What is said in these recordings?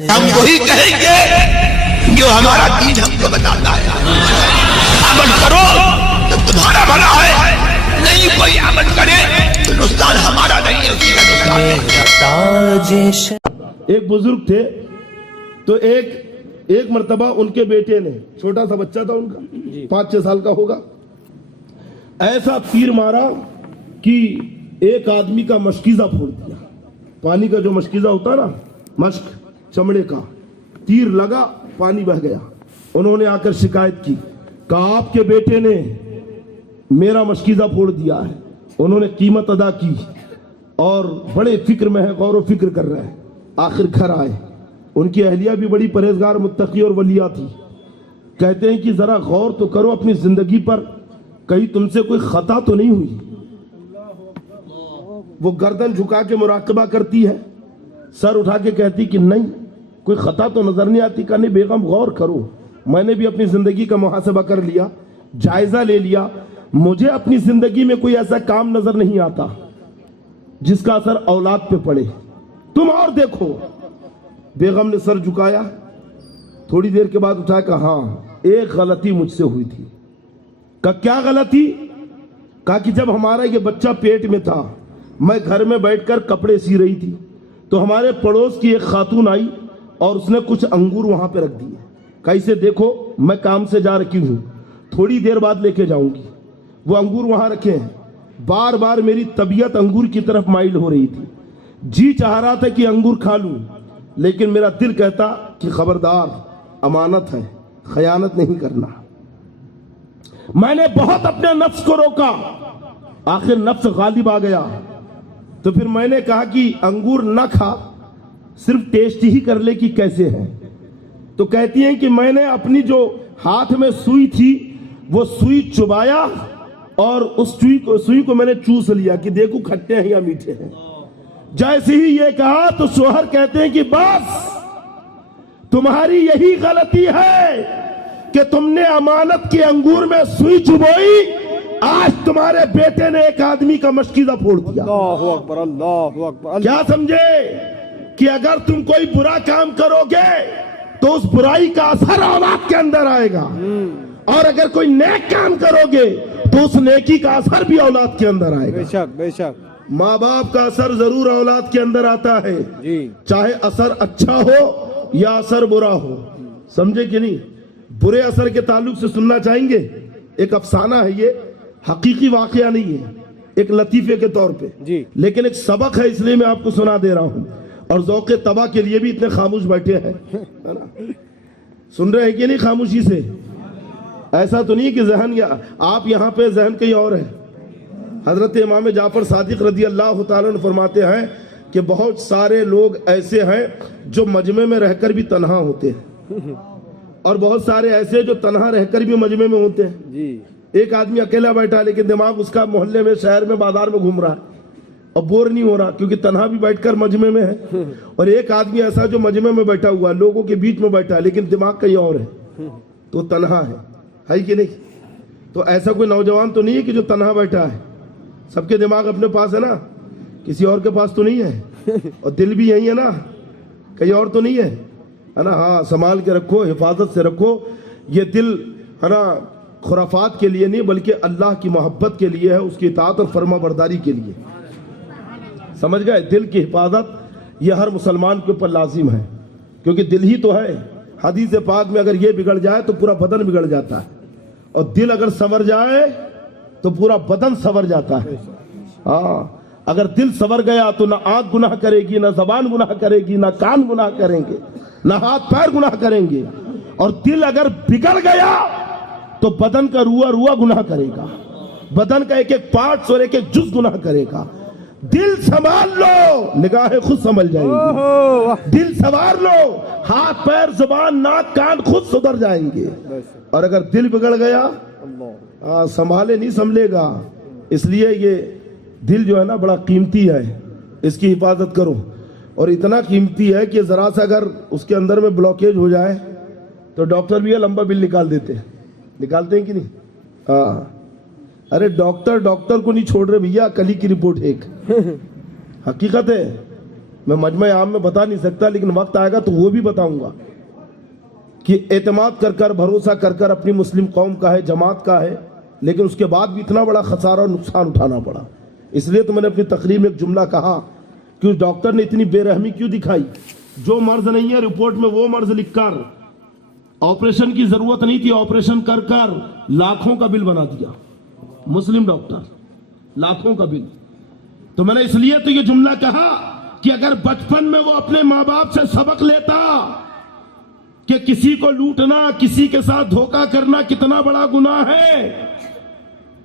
ہم وہی کہیں گے جو ہمارا دین ہم کو بتاتا ہے. عمل کرو تو تمہارا بھلا ہے, نہیں کوئی عمل کرے تو نقصان ہمارا نہیں ہے, اسی کا نقصان ہے. ایک بزرگ تھے تو ایک مرتبہ ان کے بیٹے نے, چھوٹا سا بچہ تھا ان کا 5-6 سال کا ہوگا, ایسا تیر مارا کہ ایک آدمی کا مشکیزہ پھوڑ دیا. پانی کا جو مشکیزہ ہوتا نا, مشک چمڑے کا, تیر لگا, پانی بہ گیا. انہوں نے آ کر شکایت کی, کہا آپ کے بیٹے نے میرا مشکیزہ پھوڑ دیا ہے. انہوں نے قیمت ادا کی اور بڑے فکر میں ہے, غور و فکر کر رہے ہیں. آخر گھر آئے, ان کی اہلیہ بھی بڑی پرہیزگار, متقی اور ولیہ تھی. کہتے ہیں کہ ذرا غور تو کرو اپنی زندگی پر, کہیں تم سے کوئی خطا تو نہیں ہوئی. وہ گردن جھکا کے مراقبہ کرتی ہے, سر اٹھا کے کہتی کہ نہیں, کوئی خطا تو نظر نہیں آتی. کہ نہیں بیگم غور کرو, میں نے بھی اپنی زندگی کا محاسبہ کر لیا, جائزہ لے لیا, مجھے اپنی زندگی میں کوئی ایسا کام نظر نہیں آتا جس کا اثر اولاد پہ پڑے, تم اور دیکھو. بیگم نے سر جھکایا, تھوڑی دیر کے بعد اٹھایا, کہا ہاں ایک غلطی مجھ سے ہوئی تھی. کہا کیا غلطی؟ کہا کہ جب ہمارا یہ بچہ پیٹ میں تھا, میں گھر میں بیٹھ کر کپڑے سی رہی تھی, تو ہمارے پڑوس کی ایک خاتون آئی اور اس نے کچھ انگور وہاں پہ رکھ دیے. کہا اسے دیکھو, میں کام سے جا رکی ہوں, تھوڑی دیر بعد لے کے جاؤں گی. وہ انگور وہاں رکھے ہیں. بار بار میری طبیعت انگور کی طرف مائل ہو رہی تھی, جی چاہ رہا تھا کہ انگور کھا لوں, لیکن میرا دل کہتا کہ خبردار, امانت ہے, خیانت نہیں کرنا. میں نے بہت اپنے نفس کو روکا, آخر نفس غالب آ گیا. تو پھر میں نے کہا کہ انگور نہ کھا, صرف ٹیسٹ ہی کر لے کہ کیسے ہیں. تو کہتی ہیں کہ میں نے اپنی جو ہاتھ میں سوئی تھی وہ سوئی چبایا اور اس سوئی کو میں نے چوس لیا کہ دیکھو کھٹے ہیں یا میٹھے ہیں. جیسے ہی یہ کہا تو شوہر کہتے ہیں کہ بس تمہاری یہی غلطی ہے کہ تم نے امانت کے انگور میں سوئی چبوئی, آج تمہارے بیٹے نے ایک آدمی کا مشکیزہ پھوڑ دیا. اللہ اکبر, اللہ اکبر. کیا سمجھے کہ اگر تم کوئی برا کام کرو گے تو اس برائی کا اثر اولاد کے اندر آئے گا, اور اگر کوئی نیک کام کرو گے تو اس نیکی کا اثر بھی اولاد کے اندر آئے گا. بے شک, بے شک. ماں باپ کا اثر ضرور اولاد کے اندر آتا ہے, چاہے اثر اچھا ہو یا اثر برا ہو. سمجھے کہ نہیں؟ برے اثر کے تعلق سے سننا چاہیں گے؟ ایک افسانہ ہے, یہ حقیقی واقعہ نہیں ہے, ایک لطیفے کے طور پہ, لیکن ایک سبق ہے, اس لیے میں آپ کو سنا دے رہا ہوں. اور ذوق طبع کے لیے بھی اتنے خاموش بیٹھے ہیں, سن رہے ہیں کہ نہیں خاموشی سے؟ ایسا تو نہیں کہ ذہن یا آپ یہاں پہ ذہن کہیں اور ہے. حضرت امام جعفر صادق رضی اللہ تعالیٰ عنہ فرماتے ہیں کہ بہت سارے لوگ ایسے ہیں جو مجمع میں رہ کر بھی تنہا ہوتے ہیں, اور بہت سارے ایسے جو تنہا رہ کر بھی مجمع میں ہوتے ہیں. ایک آدمی اکیلا بیٹھا لیکن دماغ اس کا محلے میں, شہر میں, بازار میں گھوم رہا ہے اور بور نہیں ہو رہا کیونکہ تنہا بھی بیٹھ کر مجمع میں ہے. اور ایک آدمی ایسا جو مجمع میں بیٹھا ہوا ہے, لوگوں کے بیچ میں بیٹھا ہے, لیکن دماغ کہیں اور ہے, تو تنہا ہے کہ نہیں؟ تو ایسا کوئی نوجوان تو نہیں ہے کہ جو تنہا بیٹھا ہے. سب کے دماغ اپنے پاس ہے نا, کسی اور کے پاس تو نہیں ہے, اور دل بھی یہی ہے نا, کہیں اور تو نہیں ہے نا. ہاں, سنبھال کے رکھو, حفاظت سے رکھو. یہ دل ہے نا خرافات کے لیے نہیں بلکہ اللہ کی محبت کے لیے ہے, اس کی اطاعت اور فرما برداری کے لیے. سمجھ گئے؟ دل کی حفاظت یہ ہر مسلمان کے اوپر لازم ہے, کیونکہ دل ہی تو ہے. حدیث پاک میں اگر یہ بگڑ جائے تو پورا بدن بگڑ جاتا ہے, اور دل اگر سنور جائے تو پورا بدن سنور جاتا ہے. ہاں, اگر دل سنور گیا تو نہ آنکھ گناہ کرے گی, نہ زبان گناہ کرے گی, نہ کان گناہ کریں گے, نہ ہاتھ پیر گناہ کریں گے. اور دل اگر بگڑ گیا تو بدن کا روح گناہ کرے گا, بدن کا ایک ایک پارٹس اور ایک ایک جز گناہ کرے گا. دل سنبھال لو, نگاہیں خود سنبھل جائیں گی. دل سنوار لو, ہاتھ پیر زبان ناک کان خود سدھر جائیں گے. اور اگر دل بگڑ گیا سنبھالے نہیں سنبھلے گا. اس لیے یہ دل جو ہے نا بڑا قیمتی ہے, اس کی حفاظت کرو. اور اتنا قیمتی ہے کہ ذرا سا اگر اس کے اندر میں بلاکیج ہو جائے تو ڈاکٹر بھی لمبا بل نکال دیتے ہیں. نکالتے ہیں کہ نہیں؟ ہاں, ارے ڈاکٹر کو نہیں چھوڑ رہے بھیا, کل ہی کی رپورٹ ایک حقیقت ہے. میں مجمع عام میں بتا نہیں سکتا، لیکن وقت آئے گا تو وہ بھی بتاؤں گا کہ اعتماد کر کر، بھروسہ کر کر اپنی مسلم قوم کا ہے، جماعت کا ہے، لیکن اس کے بعد بھی اتنا بڑا خسارہ اور نقصان اٹھانا پڑا۔ اس لیے تو میں نے اپنی تقریر میں ایک جملہ کہا کہ اس ڈاکٹر نے اتنی بے رحمی کیوں دکھائی؟ جو مرض نہیں ہے رپورٹ میں وہ مرض لکھ کر، آپریشن کی ضرورت نہیں تھی، آپریشن کر کر لاکھوں کا بل بنا دیا۔ مسلم ڈاکٹر، لاکھوں کا بل۔ تو میں نے اس لیے تو یہ جملہ کہا کہ اگر بچپن میں وہ اپنے ماں باپ سے سبق لیتا کہ کسی کو لوٹنا، کسی کے ساتھ دھوکہ کرنا کتنا بڑا گناہ ہے،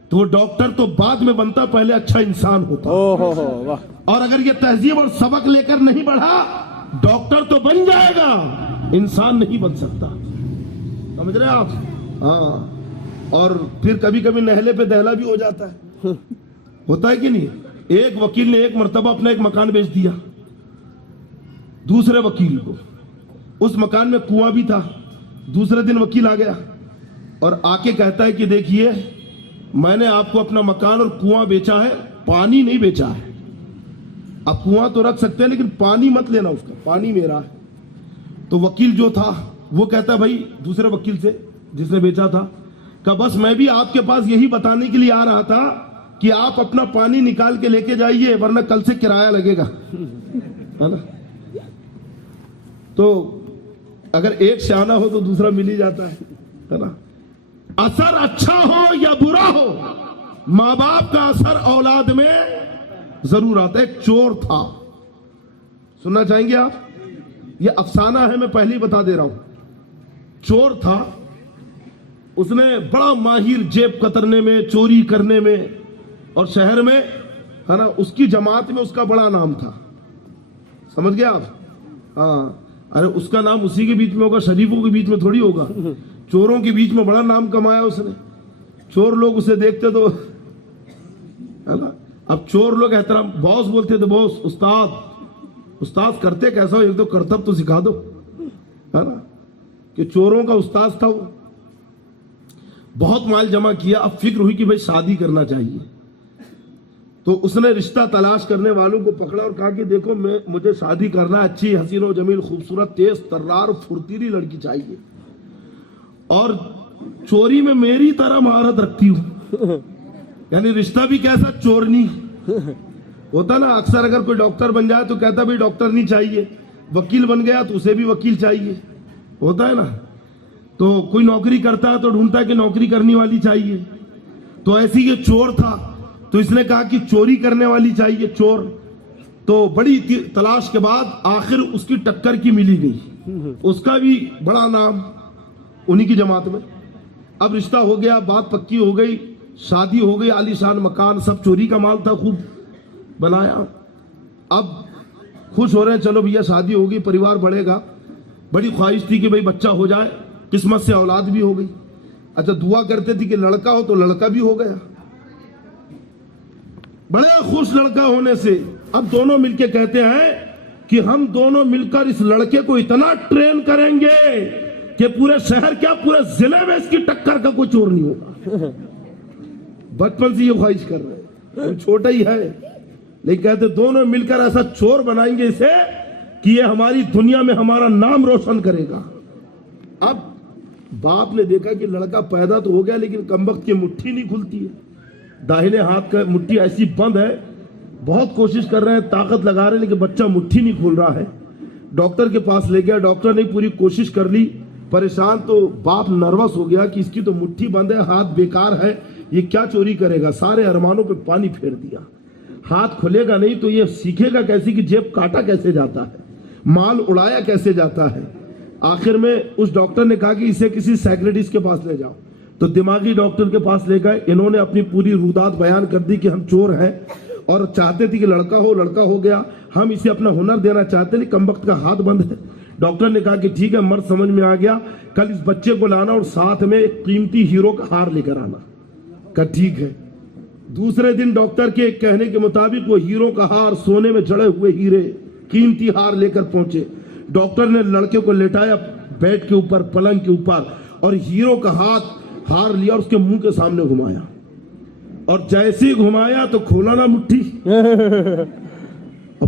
تو وہ ڈاکٹر تو بعد میں بنتا، پہلے اچھا انسان ہوتا۔ اور اگر یہ تہذیب اور سبق لے کر نہیں بڑھا، ڈاکٹر تو بن جائے گا، انسان نہیں بن سکتا۔ سمجھ رہے آپ؟ ہاں۔ اور پھر کبھی کبھی نہلے پہ دہلا بھی ہو جاتا ہے، ہوتا ہے کہ نہیں؟ ایک وکیل نے ایک مرتبہ اپنا ایک مکان بیچ دیا دوسرے وکیل کو، اس مکان میں کنواں بھی تھا۔ دوسرے دن وکیل آ گیا اور آ کے کہتا ہے کہ دیکھیے میں نے آپ کو اپنا مکان اور کنواں بیچا ہے، پانی نہیں بیچا ہے۔ اب کنواں تو رکھ سکتے ہیں لیکن پانی مت لینا، اس کا پانی میرا ہے۔ تو وکیل جو تھا وہ کہتا بھائی دوسرے وکیل سے جس نے بیچا تھا، کہ بس میں بھی آپ کے پاس یہی بتانے کے لیے آ رہا تھا کہ آپ اپنا پانی نکال کے لے کے جائیے ورنہ کل سے کرایہ لگے گا، ہے نا؟ تو اگر ایک شانہ ہو تو دوسرا مل ہی جاتا ہے نا؟ اثر اچھا ہو یا برا ہو، ماں باپ کا اثر اولاد میں ضرور آتا ہے۔ ایک چور تھا، سننا چاہیں گے آپ؟ یہ افسانہ ہے، میں پہلے ہی بتا دے رہا ہوں۔ چور تھا، اس نے بڑا ماہر جیب کترنے میں، چوری کرنے میں، اور شہر میں ہے نا اس کی جماعت میں اس کا بڑا نام تھا۔ سمجھ گئے آپ؟ ہاں، ارے اس کا نام اسی کے بیچ میں ہوگا، شریفوں کے بیچ میں تھوڑی ہوگا۔ چوروں کے بیچ میں بڑا نام کمایا اس نے۔ چور لوگ اسے دیکھتے تو ہے نا، اب چور لوگ احترام، باس بولتے تھے، باس، استاد، استاد کرتے کیسا ہو، ایک تو کرتب تو سکھا دو، ہے نا؟ کہ چوروں کا استاد تھا وہ۔ بہت مال جمع کیا، اب فکر ہوئی کہ بھائی شادی کرنا چاہیے، تو اس نے رشتہ تلاش کرنے والوں کو پکڑا اور کہا کہ دیکھو مجھے شادی کرنا، اچھی حسین و جمیل، خوبصورت، تیز ترار، پھرتیلی لڑکی چاہیے، اور چوری میں میری طرح مہارت رکھتی ہوں۔ یعنی رشتہ بھی کیسا؟ چورنی ہوتا نا۔ اکثر اگر کوئی ڈاکٹر بن جائے تو کہتا بھائی ڈاکٹر نہیں چاہیے، وکیل بن گیا تو اسے بھی وکیل چاہیے، ہوتا ہے نا۔ تو کوئی نوکری کرتا ہے تو ڈھونڈتا ہے کہ نوکری کرنے والی چاہیے۔ تو ایسی یہ چور تھا، تو اس نے کہا کہ چوری کرنے والی چاہیے، چور۔ تو بڑی تلاش کے بعد آخر اس کی ٹکر کی ملی گئی، اس کا بھی بڑا نام انہی کی جماعت میں۔ اب رشتہ ہو گیا، بات پکی ہو گئی، شادی ہو گئی، عالی شان مکان، سب چوری کا مال تھا، خوب بنایا۔ اب خوش ہو رہے ہیں، چلو بھیا شادی ہوگی، پریوار بڑھے گا۔ بڑی خواہش تھی کہ بھئی بچہ ہو جائے، قسمت سے اولاد بھی ہو گئی۔ اچھا دعا کرتے تھے کہ لڑکا ہو، تو لڑکا بھی ہو گیا، بڑے خوش لڑکا ہونے سے۔ اب دونوں مل کے کہتے ہیں کہ ہم دونوں مل کر اس لڑکے کو اتنا ٹرین کریں گے کہ پورے شہر کیا پورے ضلع میں اس کی ٹکر کا کوئی چور نہیں ہوگا۔ بچپن سے یہ خواہش کر رہے ہیں، چھوٹا ہی ہے لیکن کہتے دونوں مل کر ایسا چور بنائیں گے اسے کہ یہ ہماری دنیا میں ہمارا نام روشن کرے گا۔ اب باپ نے دیکھا کہ لڑکا پیدا تو ہو گیا لیکن کمبخت کی مٹھی نہیں کھلتی ہے، داہنے ہاتھ کا مٹھی ایسی بند ہے، بہت کوشش کر رہے ہیں، طاقت لگا رہے ہیں لیکن بچہ مٹھی نہیں کھول رہا ہے۔ ڈاکٹر کے پاس لے گیا، ڈاکٹر نے پوری کوشش کر لی، پریشان، تو باپ نروس ہو گیا کہ اس کی تو مٹھی بند ہے، ہاتھ بیکار ہے، یہ کیا چوری کرے گا، سارے ارمانوں پہ پانی پھیر دیا۔ ہاتھ کھلے گا نہیں تو یہ سیکھے گا کیسے کہ جیب کاٹا کیسے جاتا ہے، مال اڑایا کیسے جاتا ہے۔ آخر میں اس ڈاکٹر نے کہا کہ اسے کسی سائیکریٹسٹ کے پاس لے جاؤ، تو دماغی ڈاکٹر کے پاس لے گئے۔ انہوں نے اپنی پوری رودات بیان کر دی کہ ہم چور ہیں اور چاہتے تھے کہ لڑکا ہو گیا، ہم اسے اپنا ہنر دینا چاہتے ہیں، کمبخت کا ہاتھ بند ہے۔ ڈاکٹر نے کہا کہ ٹھیک ہے، مرد سمجھ میں آ گیا، کل اس بچے کو لانا اور ساتھ میں ایک قیمتی ہیرو کا ہار لے کر آنا۔ کہا ٹھیک ہے۔ دوسرے دن ڈاکٹر کے کہنے کے مطابق وہ ہیرو کا ہار، سونے میں جڑے ہوئے ہیرے، قیمتی ہار لے کر پہنچے۔ ڈاکٹر نے لڑکے کو لٹایا بیڈ کے اوپر، پلنگ کے اوپر، اور ہیرو کا ہار لیا اور اس کے منہ کے سامنے گھمایا، اور جیسے ہی گھمایا تو کھولا نہ مٹھی اور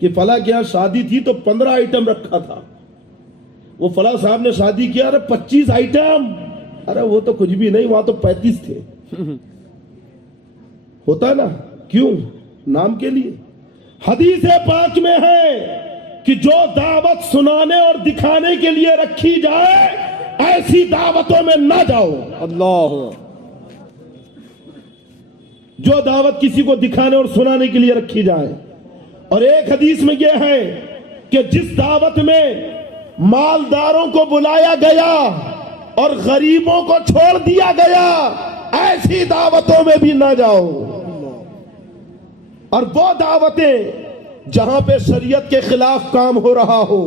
کہ فلاں کے یہاں شادی تھی تو 15 آئٹم رکھا تھا, وہ فلاں صاحب نے شادی کیا, ارے 25 آئٹم, ارے وہ تو کچھ بھی نہیں, وہاں تو 35 تھے. ہوتا نا, کیوں؟ نام کے لیے. حدیث پاک میں ہے کہ جو دعوت سنانے اور دکھانے کے لیے رکھی جائے ایسی دعوتوں میں نہ جاؤ. اللہ, جو دعوت کسی کو دکھانے اور سنانے کے لیے رکھی جائے. اور ایک حدیث میں یہ ہے کہ جس دعوت میں مالداروں کو بلایا گیا اور غریبوں کو چھوڑ دیا گیا ایسی دعوتوں میں بھی نہ جاؤ. اور وہ دعوتیں جہاں پہ شریعت کے خلاف کام ہو رہا ہو,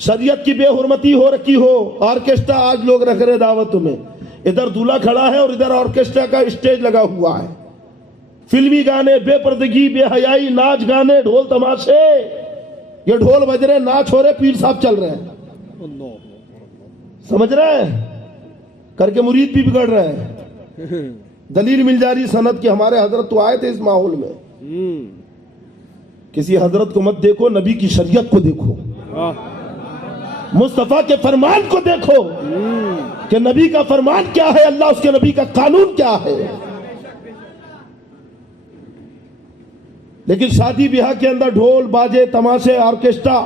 شریعت کی بے حرمتی ہو رکھی ہو. آرکیسٹرا آج لوگ رکھ رہے دعوتوں میں, ادھر دولہا کھڑا ہے اور ادھر آرکیسٹرا کا اسٹیج لگا ہوا ہے. فلمی گانے, بے پردگی, بے حیائی, ناچ گانے, ڈھول تماشے, یہ ڈھول بج رہے, ناچ ہو رہے, پیر صاحب چل رہے ہیں. سمجھ رہے ہیں, کر کے مرید بھی بگڑ رہے ہیں. دلیل مل جا رہی سند کہ ہمارے حضرت تو آئے تھے اس ماحول میں. کسی حضرت کو مت دیکھو, نبی کی شریعت کو دیکھو, مصطفیٰ کے فرمان کو دیکھو کہ نبی کا فرمان کیا ہے, اللہ اس کے نبی کا قانون کیا ہے. لیکن شادی بیاہ کے اندر ڈھول باجے, تماشے, آرکیسٹرا,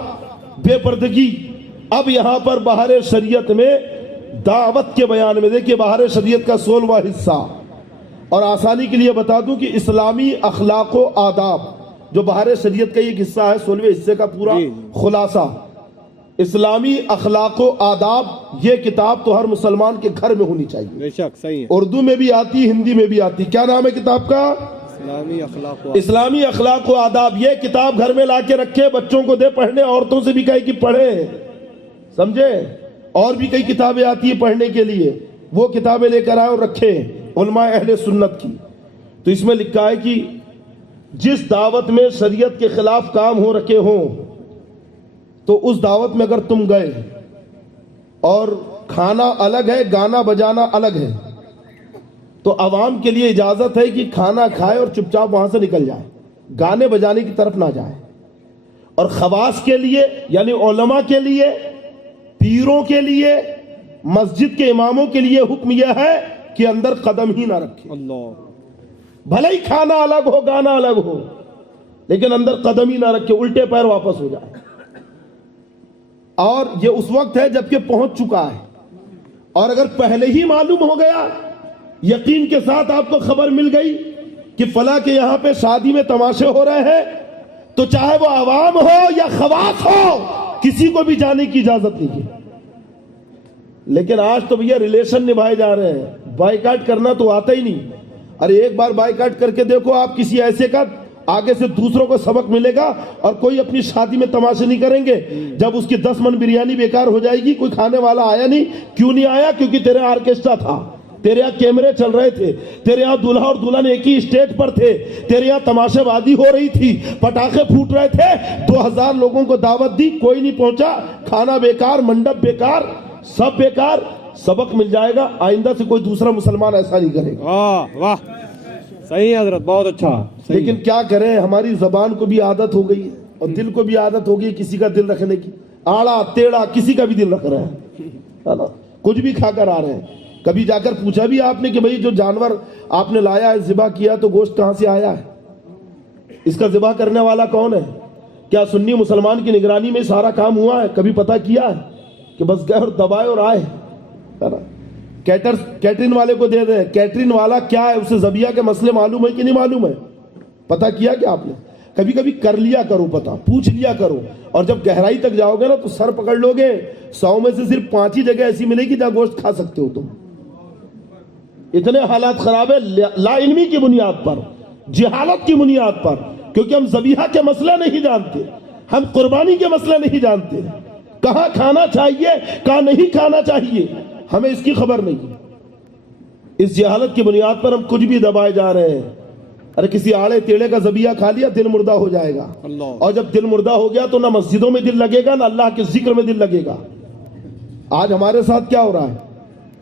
بے پردگی. اب یہاں پر بہار شریعت میں دعوت کے بیان میں دیکھیے بہار شریعت کا 16واں حصہ, اور آسانی کے لیے بتا دوں کہ اسلامی اخلاق و آداب جو بہار شریعت کا ایک حصہ ہے, 16ویں حصے کا پورا خلاصہ. اسلامی اخلاق و آداب, یہ کتاب تو ہر مسلمان کے گھر میں ہونی چاہیے. بے شک صحیح ہے. اردو میں بھی آتی, ہندی میں بھی آتی. کیا نام ہے کتاب کا؟ اسلامی اخلاق و آداب. یہ کتاب گھر میں لا کے رکھے, بچوں کو دے پڑھنے, عورتوں سے بھی کہے کہ پڑھے, سمجھے. اور بھی کئی کتابیں آتی ہیں پڑھنے کے لیے, وہ کتابیں لے کر آئے اور رکھے علماء اہل سنت کی. تو اس میں لکھا ہے کہ جس دعوت میں شریعت کے خلاف کام ہو رکھے ہوں تو اس دعوت میں اگر تم گئے اور کھانا الگ ہے, گانا بجانا الگ ہے, تو عوام کے لیے اجازت ہے کہ کھانا کھائے اور چپ چاپ وہاں سے نکل جائے, گانے بجانے کی طرف نہ جائے. اور خواص کے لیے یعنی علماء کے لیے, پیروں کے لیے, مسجد کے اماموں کے لیے حکم یہ ہے کہ اندر قدم ہی نہ رکھے. بھلے ہی کھانا الگ ہو, گانا الگ ہو, لیکن اندر قدم ہی نہ رکھے, الٹے پیر واپس ہو جائے. اور یہ اس وقت ہے جب کہ پہنچ چکا ہے. اور اگر پہلے ہی معلوم ہو گیا, یقین کے ساتھ آپ کو خبر مل گئی کہ فلاں کے یہاں پہ شادی میں تماشے ہو رہے ہیں, تو چاہے وہ عوام ہو یا خواص ہو, کسی کو بھی جانے کی اجازت نہیں ہے. لیکن آج تو بھیا ریلیشن نبھائے جا رہے ہیں, بائیکاٹ کرنا تو آتا ہی نہیں. ارے ایک بار بائیکاٹ کر کے دیکھو آپ کسی ایسے کا, آگے سے دوسروں کو سبق ملے گا. اور کوئی اپنی شادی میں تماشے نہیں کریں گے. جب اس کی 10 من بریانی بیکار ہو جائے گی, کوئی کھانے والا آیا نہیں, کیوں نہیں آیا؟ کیونکہ تیرے آرکیسٹرا تھا, تیرے یہاں کیمرے چل رہے تھے, تیرے یہاں دلہا اور دلہن ایک ہی اسٹیج پر تھے, تیرے یہاں تماشے بازی ہو رہی تھی, پٹاخے پھوٹ رہے تھے, 2000 لوگوں کو دعوت دی, کوئی نہیں پہنچا, کھانا بیکار, منڈپ بیکار, سب بیکار. سبق مل جائے گا, آئندہ سے کوئی دوسرا مسلمان ایسا نہیں کرے گا. واہ واہ, صحیح ہے حضرت, بہت اچھا. لیکن کیا کریں, ہماری زبان کو بھی عادت ہو گئی اور دل کو بھی عادت ہو گئی کسی کا دل رکھنے کی. آڑا ٹیڑھا کسی کا بھی دل رکھ رہے ہیں, کچھ بھی کھا کر آ رہے ہیں. کبھی جا کر پوچھا بھی آپ نے کہ بھئی جو جانور آپ نے لایا ہے, ذبح کیا, تو گوشت کہاں سے آیا ہے, اس کا ذبح کرنے والا کون ہے؟ کیا سنی مسلمان کی نگرانی میں سارا کام ہوا ہے؟ کبھی پتہ کیا ہے کہ بس گئے اور دبائے اور آئے؟ کیٹرین والے کو دے دیں, کیٹرین والا کیا ہے, اسے ذبیحہ کے مسئلے معلوم ہے کہ نہیں معلوم ہے؟ پتہ کیا کہ آپ نے کبھی کبھی کر لیا کرو, پتہ پوچھ لیا کرو. اور جب گہرائی تک جاؤ گے نا تو سر پکڑ لو گے, 100 میں سے صرف 5 ہی جگہ ایسی ملے گی جہاں گوشت کھا سکتے ہو تم. اتنے حالات خراب ہے لا علمی کی بنیاد پر, جہالت کی بنیاد پر, کیونکہ ہم ذبیحہ کے مسئلے نہیں جانتے, ہم قربانی کے مسئلے نہیں جانتے, کہاں کھانا چاہیے کہاں نہیں کھانا چاہیے ہمیں اس کی خبر نہیں. اس جہالت کی بنیاد پر ہم کچھ بھی دبائے جا رہے ہیں. ارے کسی آڑے ٹیڑے کا ذبیحہ کھا لیا, دل مردہ ہو جائے گا. اور جب دل مردہ ہو گیا تو نہ مسجدوں میں دل لگے گا, نہ اللہ کے ذکر میں دل لگے گا. آج ہمارے ساتھ کیا ہو رہا ہے,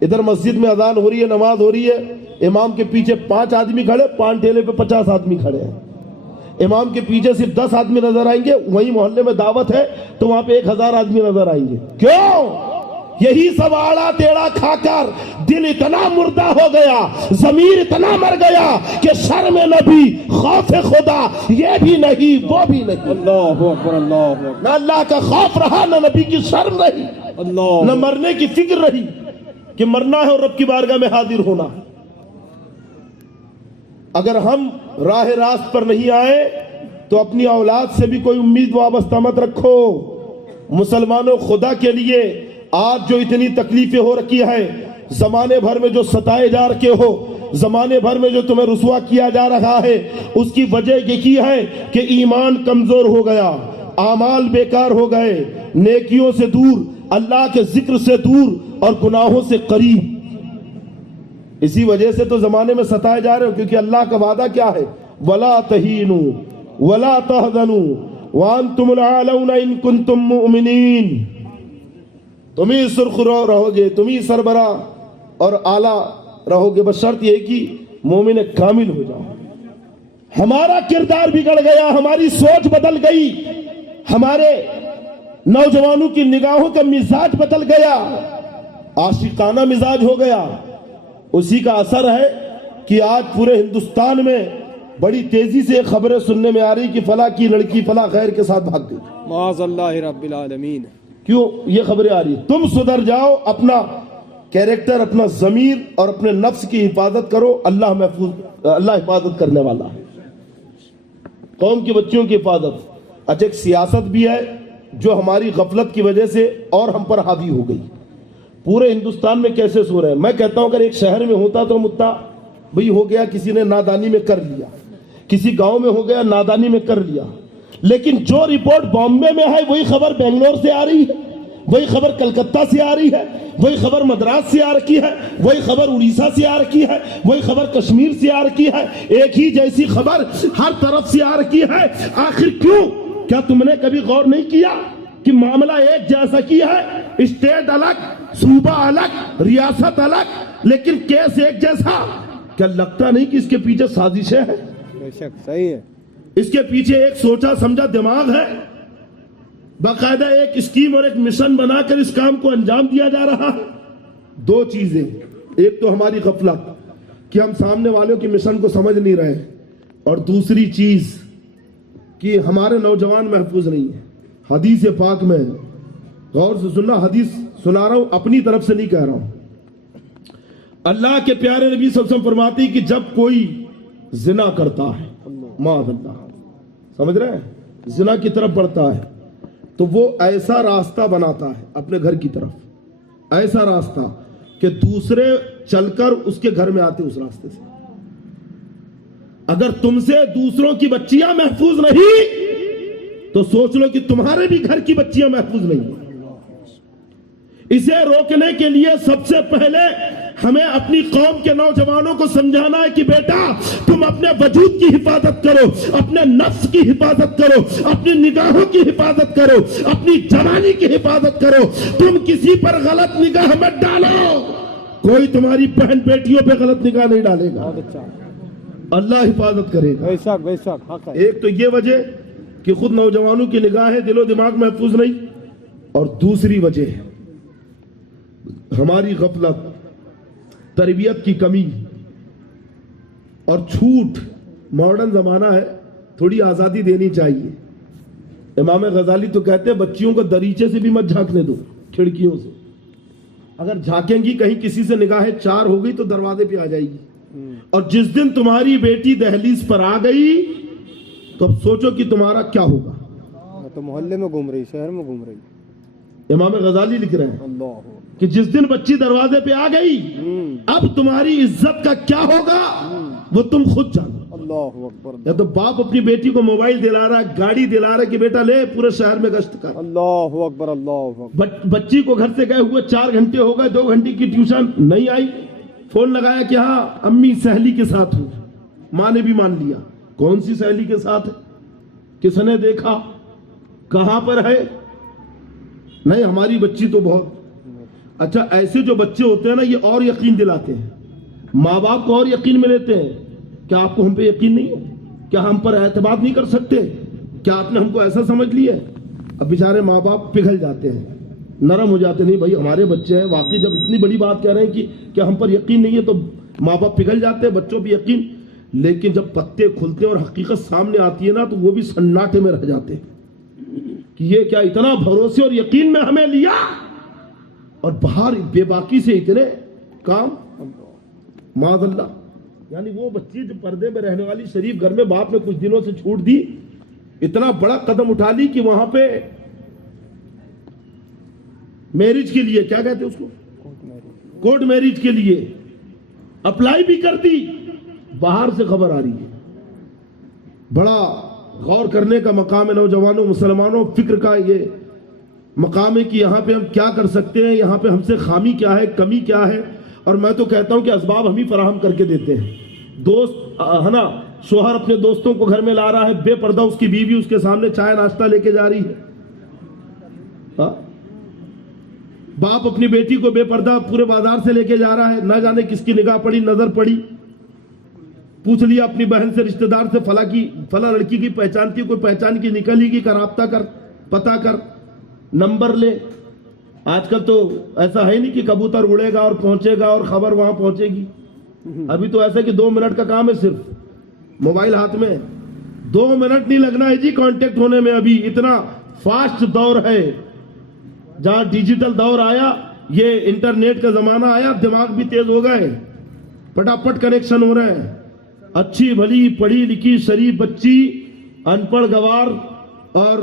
ادھر مسجد میں اذان ہو رہی ہے, نماز ہو رہی ہے, امام کے پیچھے 5 آدمی کھڑے, 5 ٹھیلے پہ 50 آدمی کھڑے ہیں. امام کے پیچھے صرف 10 آدمی نظر آئیں گے, وہیں محلے میں دعوت ہے تو وہاں پہ 1000 آدمی نظر آئیں گے. کیوں؟ یہی سب آڑا ٹیڑا کھا کر دل اتنا مردہ ہو گیا, ضمیر اتنا مر گیا کہ شرم نبی, خوف خدا یہ بھی نہیں وہ بھی نہیں. اللہ اکبر اللہ اکبر. نہ اللہ کا خوف رہا, نہ نبی کی شرم رہی, اللہ نہ مرنے کی فکر رہی کہ مرنا ہے اور رب کی بارگاہ میں حاضر ہونا ہے. اگر ہم راہ راست پر نہیں آئے تو اپنی اولاد سے بھی کوئی امید وابستہ مت رکھو. مسلمانوں, خدا کے لیے آج جو اتنی تکلیفیں ہو رکھی ہیں, زمانے بھر میں جو ستائے جا رکھے ہو, زمانے بھر میں جو تمہیں رسوا کیا جا رہا ہے, اس کی وجہ یہی ہے کہ ایمان کمزور ہو گیا, اعمال بیکار ہو گئے, نیکیوں سے دور, اللہ کے ذکر سے دور اور گناہوں سے قریب. اسی وجہ سے تو زمانے میں ستائے جا رہے ہو, کیونکہ اللہ کا وعدہ کیا ہے؟ وَلَا تَهِينُوا وَلَا تَحْزَنُوا وَأَنْتُمُ الْأَعْلَوْنَ إِن كُنتُم مُؤْمِنِينَ. تم ہی سرخرو رہو گے, تم ہی سربراہ اور اعلیٰ رہو گے, بس شرط یہ کہ مومن کامل ہو جاؤ. ہمارا کردار بگڑ گیا, ہماری سوچ بدل گئی, ہمارے نوجوانوں کی نگاہوں کا مزاج بدل گیا, عاشقانہ مزاج ہو گیا. اسی کا اثر ہے کہ آج پورے ہندوستان میں بڑی تیزی سے خبریں سننے میں آ رہی کہ فلاں کی لڑکی فلاں غیر کے ساتھ بھاگ گئی. معاذ اللہ رب العالمین. کیوں یہ خبریں آ رہی؟ تم سدھر جاؤ, اپنا کیریکٹر, اپنا ضمیر اور اپنے نفس کی حفاظت کرو. اللہ محفوظ, اللہ حفاظت کرنے والا ہے. قوم کی بچیوں کی حفاظت. اچھا, ایک سیاست بھی ہے جو ہماری غفلت کی وجہ سے اور ہم پر حاوی ہو گئی. پورے ہندوستان میں کیسے سو رہے ہیں؟ میں کہتا ہوں اگر ایک شہر میں ہوتا تو مدعا بھئی ہو گیا, کسی نے نادانی میں کر لیا, کسی گاؤں میں ہو گیا نادانی میں کر لیا. لیکن جو رپورٹ بامبے میں ہے وہی خبر بنگلور سے آ رہی ہے, وہی خبر کلکتہ سے آ رہی ہے, وہی خبر مدراس سے آ رکی ہے, وہی خبر اڑیسہ سے آ رکی ہے, وہی خبر کشمیر سے آ رکی ہے. ایک ہی جیسی خبر ہر طرف سے آ رکی ہے. آخر کیوں؟ کیا تم نے کبھی غور نہیں کیا کہ معاملہ ایک جیسا کی ہے, اسٹیٹ الگ, صوبہ الگ, ریاست الگ, لیکن کیس ایک جیسا؟ کیا لگتا نہیں کہ اس کے پیچھے سازشیں ہیں؟ بے شک صحیح ہے. اس کے پیچھے ایک سوچا سمجھا دماغ ہے, باقاعدہ ایک اسکیم اور ایک مشن بنا کر اس کام کو انجام دیا جا رہا ہے. دو چیزیں, ایک تو ہماری غفلت کہ ہم سامنے والوں کی مشن کو سمجھ نہیں رہے, اور دوسری چیز کہ ہمارے نوجوان محفوظ نہیں ہیں. حدیث پاک میں غور سے سننا, حدیث سنا رہا ہوں, اپنی طرف سے نہیں کہہ رہا ہوں. اللہ کے پیارے نبی صلی اللہ علیہ وسلم فرماتے ہیں کہ جب کوئی زنا کرتا ہے, معاذ اللہ, سمجھ رہے ہیں, زنا کی طرف بڑھتا ہے, تو وہ ایسا راستہ بناتا ہے اپنے گھر کی طرف, ایسا راستہ کہ دوسرے چل کر اس کے گھر میں آتے اس راستے سے. اگر تم سے دوسروں کی بچیاں محفوظ نہیں تو سوچ لو کہ تمہارے بھی گھر کی بچیاں محفوظ نہیں ہیں. اسے روکنے کے لیے سب سے پہلے ہمیں اپنی قوم کے نوجوانوں کو سمجھانا ہے کہ بیٹا تم اپنے وجود کی حفاظت کرو, اپنے نفس کی حفاظت کرو, اپنی نگاہوں کی حفاظت کرو, اپنی جوانی کی حفاظت کرو. تم کسی پر غلط نگاہ مت ڈالو, کوئی تمہاری بہن بیٹیوں پہ غلط نگاہ نہیں ڈالے گا, اللہ حفاظت کرے گا. بے شک بے شک حق ہے. ایک تو یہ وجہ کہ خود نوجوانوں کی نگاہیں دل و دماغ محفوظ نہیں, اور دوسری وجہ ہماری غفلت, تربیت کی کمی اور چھوٹ. ماڈرن زمانہ ہے, تھوڑی آزادی دینی چاہیے. امام غزالی تو کہتے ہیں بچیوں کو دریچے سے بھی مت جھانکنے دو, کھڑکیوں سے. اگر جھانکیں گی کہیں کسی سے نگاہیں چار ہو گئی تو دروازے پہ آ جائے گی, اور جس دن تمہاری بیٹی دہلیز پر آ گئی تو اب سوچو کہ تمہارا کیا ہوگا. تو محلے میں گھوم رہی, شہر میں گھوم رہی. امام غزالی لکھ رہے ہیں اللہ کہ جس دن بچی دروازے پہ آ گئی اب تمہاری عزت کا کیا ہوگا وہ تم خود جانو. اللہ اکبر. یا تو باپ اپنی بیٹی کو موبائل دلا رہا ہے, گاڑی دلا رہا ہے کہ بیٹا لے پورے شہر میں گشت کر. اللہ اکبر اللہ اکبر. بچی کو گھر سے گئے ہوئے 4 گھنٹے ہو گئے, 2 گھنٹے کی ٹیوشن نہیں آئی, فون لگایا کہ ہاں امی سہیلی کے ساتھ ہوں. ماں نے بھی مان لیا. کون سی سہیلی کے ساتھ ہے, کس نے دیکھا, کہاں پر ہے؟ نہیں ہماری بچی تو بہت اچھا. ایسے جو بچے ہوتے ہیں نا یہ اور یقین دلاتے ہیں, ماں باپ کو اور یقین میں لیتے ہیں. کیا آپ کو ہم پہ یقین نہیں ہے؟ کیا ہم پر اعتماد نہیں کر سکتے؟ کیا آپ نے ہم کو ایسا سمجھ لیا ہے؟ اب بیچارے ماں باپ پگھل جاتے ہیں، نرم ہو جاتے، نہیں بھائی ہمارے بچے ہیں، واقعی جب اتنی بڑی بات کہہ رہے ہیں کہ کیا ہم پر یقین نہیں ہے تو ماں باپ پگھل جاتے ہیں، بچوں پہ یقین. لیکن جب پتے کھلتے ہیں اور حقیقت سامنے آتی ہے نا تو وہ بھی سناٹے میں رہ جاتے ہیں کہ یہ کیا اتنا بھروسے اور یقین میں ہمیں لیا، اور باہر بے باکی سے اتنے کام معاذ اللہ. یعنی وہ بچی جو پردے میں رہنے والی شریف گھر میں باپ نے کچھ دنوں سے چھوٹ دی، اتنا بڑا قدم اٹھا لی کہ وہاں پہ میرج کے لیے، کیا کہتے ہیں اس کو، کورٹ میرج کے لیے اپلائی بھی کر دی. باہر سے خبر آ رہی ہے. بڑا غور کرنے کا مقام ہے نوجوانوں، مسلمانوں، فکر کا یہ مقام ہے کہ یہاں پہ ہم کیا کر سکتے ہیں، یہاں پہ ہم سے خامی کیا ہے، کمی کیا ہے. اور میں تو کہتا ہوں کہ اسباب ہم ہی فراہم کر کے دیتے ہیں. دوست ہے نا، شوہر اپنے دوستوں کو گھر میں لا رہا ہے، بے پردہ اس کی بیوی اس کے سامنے چائے ناشتہ لے کے جا رہی ہے. باپ اپنی بیٹی کو بے پردہ پورے بازار سے لے کے جا رہا ہے، نہ جانے کس کی نگاہ پڑی، نظر پڑی. پوچھ لیا اپنی بہن سے، رشتہ دار سے، فلاں لڑکی کی پہچانتی، کوئی پہچان کی نکلی گی کا رابطہ کر، پتہ کر، نمبر لے. آج کل تو ایسا ہے نہیں کہ کبوتر اڑے گا اور پہنچے گا اور خبر وہاں پہنچے گی. ابھی تو ایسا کہ 2 منٹ کا کام ہے، صرف موبائل ہاتھ میں 2 منٹ نہیں لگنا ہے جی کانٹیکٹ ہونے میں. ابھی اتنا فاسٹ دور ہے، جہاں ڈیجیٹل دور آیا، یہ انٹرنیٹ کا زمانہ آیا، دماغ بھی تیز ہو گئے، پٹاپٹ کنیکشن ہو رہے ہیں. اچھی بھلی پڑھی لکھی شریف بچی، ان پڑھ گوار اور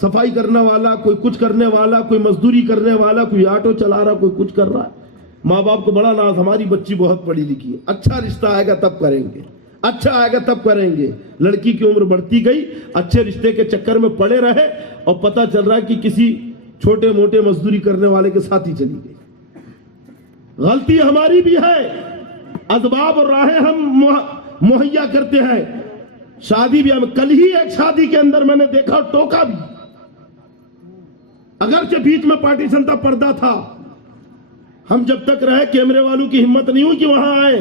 صفائی کرنے والا، کوئی کچھ کرنے والا، کوئی مزدوری کرنے والا، کوئی آٹو چلا رہا، کوئی کچھ کر رہا ہے. ماں باپ کو بڑا ناز، ہماری بچی بہت پڑھی لکھی ہے، اچھا رشتہ آئے گا تب کریں گے، اچھا آئے گا تب کریں گے. لڑکی کی عمر بڑھتی گئی، اچھے رشتے کے چکر میں پڑے رہے اور پتہ چل رہا ہے کہ کسی چھوٹے موٹے مزدوری کرنے والے کے ساتھ ہی چلی گئی. غلطی ہماری بھی ہے، اسباب اور راہیں ہم مہیا کرتے ہیں. شادی بھی، کل ہی ایک شادی کے اندر میں نے دیکھا، ٹوکا بھی، اگرچہ بیچ میں پارٹیشن تھا، پردہ تھا. ہم جب تک رہے کیمرے والوں کی ہمت نہیں ہوئی کہ وہاں آئے،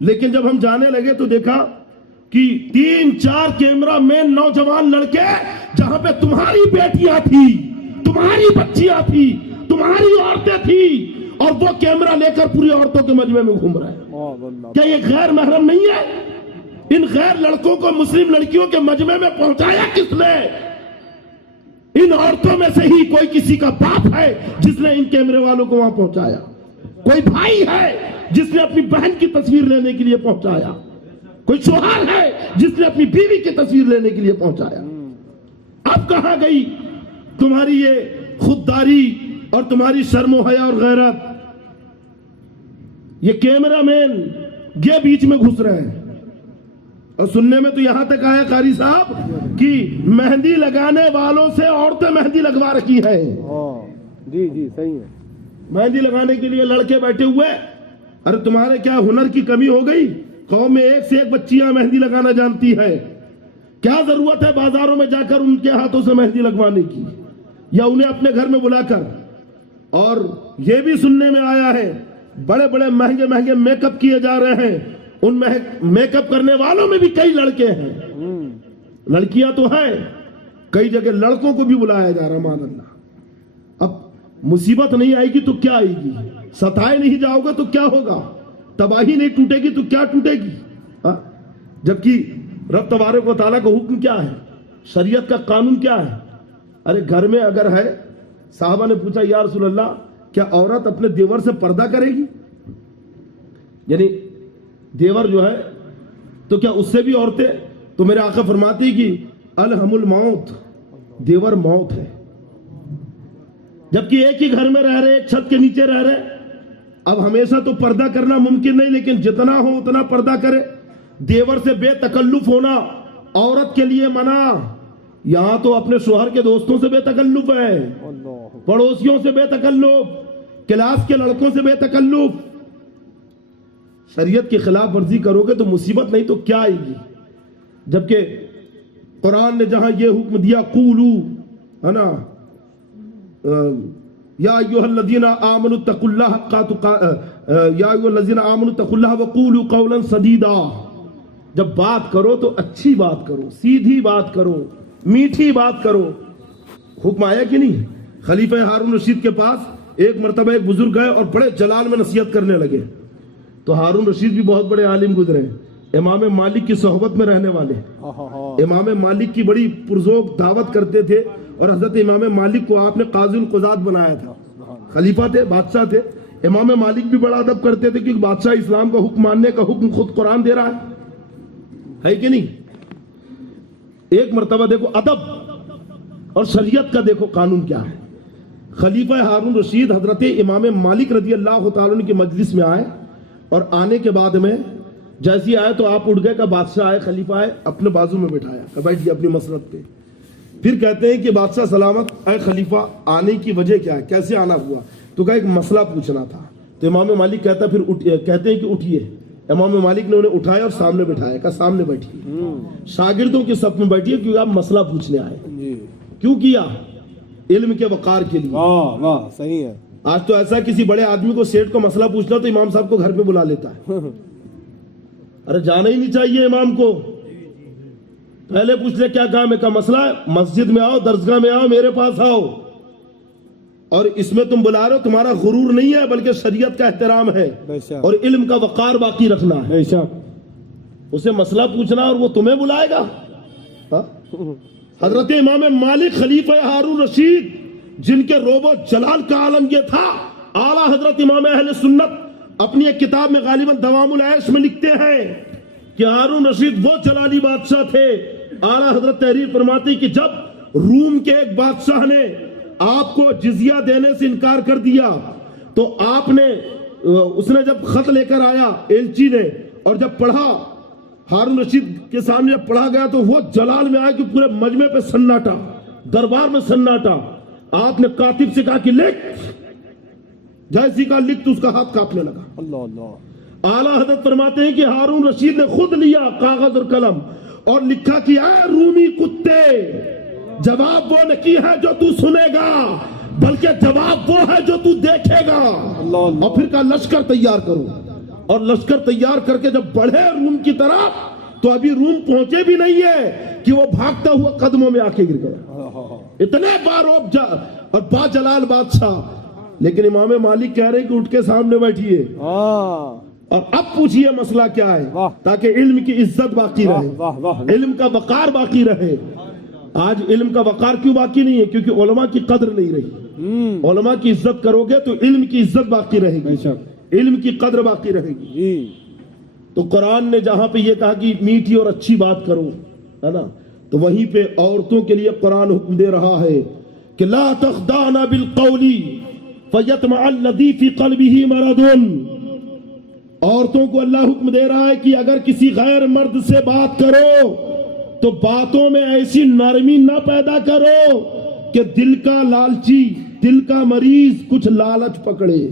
لیکن جب ہم جانے لگے تو دیکھا کہ 3-4 کیمرہ مین نوجوان لڑکے، جہاں پہ تمہاری بیٹیاں تھی، تمہاری بچیاں تھی، تمہاری عورتیں تھی، اور وہ کیمرہ لے کر پوری عورتوں کے مجمع میں گھوم رہے ہیں. کیا یہ غیر محرم نہیں ہے؟ ان غیر لڑکوں کو مسلم لڑکیوں کے مجمع میں پہنچایا کس نے؟ ان عورتوں میں سے ہی کوئی کسی کا باپ ہے جس نے ان کیمرے والوں کو وہاں پہنچایا، کوئی بھائی ہے جس نے اپنی بہن کی تصویر لینے کے لیے پہنچایا، کوئی شوہر ہے جس نے اپنی بیوی کی تصویر لینے کے لیے پہنچایا. اب کہاں گئی تمہاری یہ خودداری اور تمہاری شرم و حیا اور غیرت؟ یہ کیمرہ مین یہ بیچ میں گھس رہے ہیں. اور سننے میں تو یہاں تک آیا قاری صاحب کہ مہندی لگانے والوں سے عورتیں مہندی لگوا رکھی ہیں. جی جی صحیح ہے. مہندی لگانے کے لیے لڑکے بیٹھے ہوئے. ارے تمہارے کیا ہنر کی کمی ہو گئی؟ قوم میں ایک سے ایک بچیاں مہندی لگانا جانتی ہے. کیا ضرورت ہے بازاروں میں جا کر ان کے ہاتھوں سے مہندی لگوانے کی، یا انہیں اپنے گھر میں بلا کر؟ اور یہ بھی سننے میں آیا ہے بڑے بڑے مہنگے مہنگے میک اپ کیے جا رہے ہیں. ان میک اپ کرنے والوں میں بھی کئی لڑکے ہیں. لڑکیاں تو ہیں، کئی جگہ لڑکوں کو بھی بلایا جا رہا. مان اللہ، اب مصیبت نہیں آئے گی تو کیا آئے گی؟ ستائے نہیں جاؤ گے تو کیا ہوگا؟ تباہی نہیں ٹوٹے گی تو کیا ٹوٹے گی؟ جبکہ رب تبارک و تعالیٰ کا حکم کیا ہے، شریعت کا قانون کیا ہے؟ ارے گھر میں اگر ہے، صحابہ نے پوچھا یا رسول اللہ کیا عورت اپنے دیور سے پردہ کرے گی؟ یعنی دیور جو ہے تو کیا اس سے بھی عورتیں؟ تو میرے آقا فرماتی کہ الہم الموت، دیور موت ہے. جبکہ ایک ہی گھر میں رہ رہے، ایک چھت کے نیچے رہ رہے. اب ہمیشہ تو پردہ کرنا ممکن نہیں، لیکن جتنا ہو اتنا پردہ کرے. دیور سے بے تکلف ہونا عورت کے لیے منع. یہاں تو اپنے شوہر کے دوستوں سے بے تکلف ہے، پڑوسیوں سے بے تکلف، کلاس کے لڑکوں سے بے تکلف. شریعت کی خلاف ورزی کرو گے تو مصیبت نہیں تو کیا آئے گی؟ جبکہ قرآن نے جہاں یہ حکم دیا قولو، ہے نا، یا ایھا الذین آمنوا اتقوا اللہ حق تقاته، یا ایھا الذین آمنوا اتقوا اللہ وقولوا قولا سدیدا. جب بات کرو تو اچھی بات کرو, سیدھی بات کرو, میٹھی بات کرو. حکم آیا کہ نہیں؟ خلیفہ ہارون رشید کے پاس ایک مرتبہ ایک بزرگ گئے اور بڑے جلال میں نصیحت کرنے لگے. تو ہارون رشید بھی بہت بڑے عالم گزرے, امام مالک کی صحبت میں رہنے والے, امام مالک کی بڑی پرذوق دعوت کرتے تھے, اور حضرت امام مالک کو آپ نے قاضی القضات بنایا تھا. خلیفہ تھے, بادشاہ تھے. امام مالک بھی بڑا ادب کرتے تھے کیونکہ بادشاہ اسلام کا حکم ماننے کا حکم خود قرآن دے رہا ہے کہ نہیں. ایک مرتبہ دیکھو ادب اور شریعت کا دیکھو قانون کیا ہے. خلیفہ ہارون رشید حضرت امام مالک رضی اللہ تعالیٰ عنہ کی مجلس میں آئے, اور آنے کے بعد میں جیسی آئے تو آپ اٹھ گئے, کہ بادشاہ آئے, خلیفہ آئے, اپنے بازو میں بٹھایا, کہ بیٹھیے اپنی مسرت پہ. پھر کہتے ہیں کہ بادشاہ سلامت, اے خلیفہ آنے کی وجہ کیا ہے, کیسے آنا ہوا؟ تو کہا ایک مسئلہ پوچھنا تھا. تو امام مالک کہتا پھر کہتے ہیں کہ اٹھیے. امام مالک نے انہیں اٹھایا اور سامنے بٹھایا, کہا سامنے بیٹھیے, شاگردوں کے صف میں بیٹھیے کیونکہ آپ مسئلہ پوچھنے آئے. کیوں کیا؟ علم کے وقار کے لیے. واہ صحیح ہے. آج تو ایسا کسی بڑے آدمی کو سیٹ کو مسئلہ پوچھنا تو امام صاحب کو گھر پہ بلا لیتا ہے. ارے جانا ہی نہیں چاہیے امام کو, پہلے پوچھ لے کیا کام ہے, کا مسئلہ ہے, مسجد میں آؤ, درسگاہ میں آؤ, میرے پاس آؤ. اور اس میں تم بلا رہے ہو, تمہارا غرور نہیں ہے بلکہ شریعت کا احترام ہے, اور علم کا وقار باقی رکھنا ہے. اسے مسئلہ پوچھنا اور وہ تمہیں بلائے گا. حضرت امام مالک خلیفہ ہارون رشید, جن کے روب و جلال کا عالم یہ تھا, اعلیٰ حضرت امام اہل سنت اپنی ایک کتاب میں غالباً دوام العیش میں لکھتے ہیں کہ ہارون رشید وہ جلالی بادشاہ تھے. اعلیٰ حضرت تحریر فرماتی کہ جب روم کے ایک بادشاہ نے آپ کو جزیہ دینے سے انکار کر دیا تو آپ نے, اس نے جب خط لے کر آیا ایلچی نے, اور جب پڑھا ہارون رشید کے سامنے جب پڑھا گیا تو وہ جلال میں آیا کہ پورے مجمع پہ سناٹا, دربار میں سناٹا. آپ نے کاتب سے کہا کہ لکھ, جیسی کا لکھ تو اس کا ہاتھ کانپنے لگا. اللہ اللہ. اعلیٰ حضرت فرماتے ہیں کہ ہارون رشید نے خود لیا کاغذ اور قلم اور لکھا کہ اے رومی کتے, جواب وہ نہیں ہے جو تو سنے گا بلکہ جواب وہ ہے جو تو دیکھے گا. اور پھر کہا لشکر تیار کرو, اور لشکر تیار کر کے جب بڑھے روم کی طرف تو ابھی روم پہنچے بھی نہیں ہے کہ وہ بھاگتا ہوا قدموں میں آ کے گر گیا. اتنے باروب اور با جلال بادشاہ. لیکن امام مالک کہہ رہے کہ اٹھ کے سامنے بیٹھیے اور اب پوچھئے مسئلہ کیا ہے, تاکہ علم کی عزت باقی رہے, علم کا وقار باقی رہے. آج علم کا وقار کیوں باقی نہیں ہے؟ کیونکہ علماء کی قدر نہیں رہی. علماء کی عزت کرو گے تو علم کی عزت باقی رہے گی, علم کی قدر باقی رہے گی. تو قرآن نے جہاں پہ یہ کہا کہ میٹھی اور اچھی بات کرو, ہے نا, تو وہیں پہ عورتوں کے لیے قرآن حکم دے رہا ہے کہ لا تخضعن بالقول فیطمع الذی فی قلبہ مرض. عورتوں کو اللہ حکم دے رہا ہے کہ اگر کسی غیر مرد سے بات کرو تو باتوں میں ایسی نرمی نہ پیدا کرو کہ دل کا لالچی, دل کا مریض کچھ لالچ پکڑے.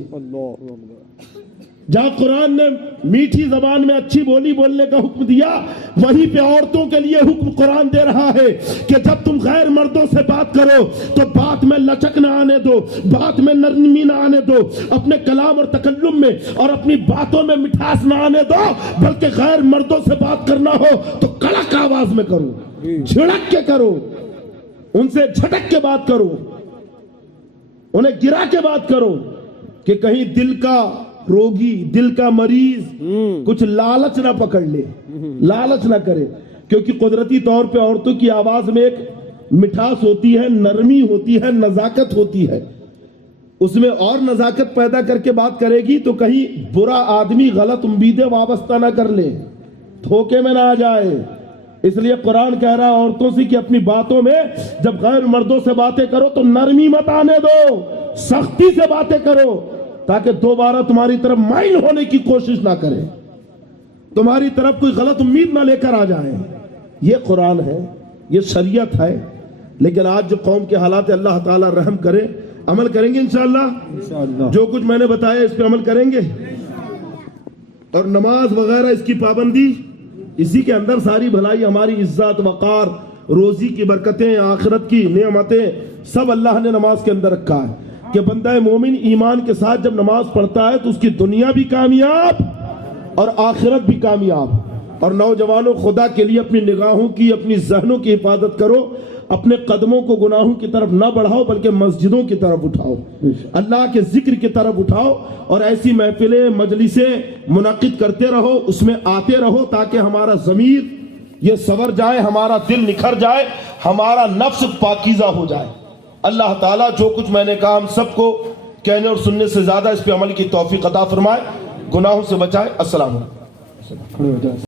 جہاں قرآن نے میٹھی زبان میں اچھی بولی بولنے کا حکم دیا, وہیں پہ عورتوں کے لیے حکم قرآن دے رہا ہے کہ جب تم غیر مردوں سے بات کرو تو بات میں لچک نہ آنے دو, بات میں نرمی نہ آنے دو, اپنے کلام اور تکلم میں اور اپنی باتوں میں مٹھاس نہ آنے دو, بلکہ غیر مردوں سے بات کرنا ہو تو کڑک آواز میں کرو, جھڑک کے کرو, ان سے جھٹک کے بات کرو, انہیں گرا کے بات کرو کہ کہیں دل کا روگی, دل کا مریض کچھ لالچ نہ پکڑ لے, لالچ نہ کرے. کیونکہ قدرتی طور پہ عورتوں کی آواز میں ایک مٹھاس ہوتی ہے, نرمی ہوتی ہے, نزاکت ہوتی ہے. اس میں اور نزاکت پیدا کر کے بات کرے گی تو کہیں برا آدمی غلط امیدیں وابستہ نہ کر لے, دھوکے میں نہ آ جائے. اس لیے قرآن کہہ رہا ہے عورتوں سے کہ اپنی باتوں میں جب غیر مردوں سے باتیں کرو تو نرمی مت آنے دو, سختی سے باتیں کرو, تاکہ دوبارہ تمہاری طرف مائل ہونے کی کوشش نہ کرے, تمہاری طرف کوئی غلط امید نہ لے کر آ جائے. یہ قرآن ہے, یہ شریعت ہے. لیکن آج جو قوم کے حالات اللہ تعالیٰ رحم کرے, عمل کریں گے انشاءاللہ. جو کچھ میں نے بتایا اس پہ عمل کریں گے, اور نماز وغیرہ اس کی پابندی, اسی کے اندر ساری بھلائی, ہماری عزت, وقار, روزی کی برکتیں, آخرت کی نعمتیں سب اللہ نے نماز کے اندر رکھا ہے. کہ بندہ مومن ایمان کے ساتھ جب نماز پڑھتا ہے تو اس کی دنیا بھی کامیاب اور آخرت بھی کامیاب. اور نوجوانوں خدا کے لیے اپنی نگاہوں کی اپنی ذہنوں کی حفاظت کرو, اپنے قدموں کو گناہوں کی طرف نہ بڑھاؤ بلکہ مسجدوں کی طرف اٹھاؤ, اللہ کے ذکر کی طرف اٹھاؤ, اور ایسی محفلیں مجلسیں منعقد کرتے رہو, اس میں آتے رہو تاکہ ہمارا ضمیر یہ سنور جائے, ہمارا دل نکھر جائے, ہمارا نفس پاکیزہ ہو جائے. اللہ تعالیٰ جو کچھ میں نے کہا ہم سب کو کہنے اور سننے سے زیادہ اس پہ عمل کی توفیق عطا فرمائے, گناہوں سے بچائے. السلام علیکم.